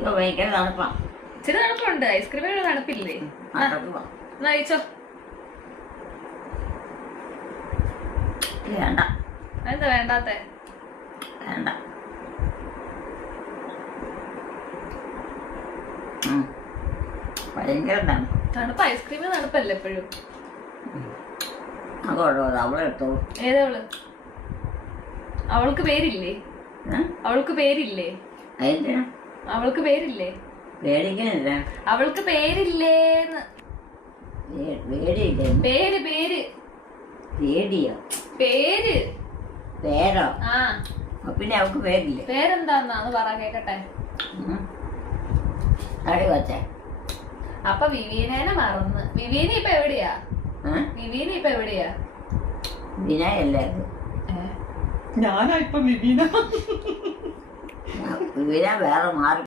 ഭയങ്കര തണുപ്പാ. ഇച്ചിരി തണുപ്പുണ്ട്. ഐസ്ക്രീമിന് തണുപ്പില്ലേ? എന്നാ കഴിച്ചോ. വേണ്ട. എന്താ വേണ്ടാത്തെ? വേണ്ട. ഭയങ്കര തണുപ്പ്. തണുപ്പ് ഐസ്ക്രീമിന് തണുപ്പല്ലേ എപ്പോഴും? അതോടോ അവളെടുത്തോളൂ. ഏതവള്? അവൾക്ക് പേരില്ലേ? അവൾക്ക് പേരില്ലേ? അതിന്റെയാ അവൾക്ക് പേരില്ലേ? പേടിക്കണില്ല. അവൾക്ക് പേരില്ലേന്ന്. പേടിയില്ലേ? പേര് പേര് പേടിയോ? പേര് പേരോ? ആ പിന്നെ അവൾക്ക് പേരില്ലേ? പേരെന്താന്നാന്ന് പറ കേക്കട്ടെ. അടി വച്ചേ. അപ്പൊ വിവീനേനെ മറന്ന്. വിവീന ഇപ്പൊ എവിടെയാ? വിവീന ഇപ്പൊ എവിടെയാ? വിനയല്ലേ? ഞാനാ ഇപ്പൊ വിവീന. വിന വേറെ മാറി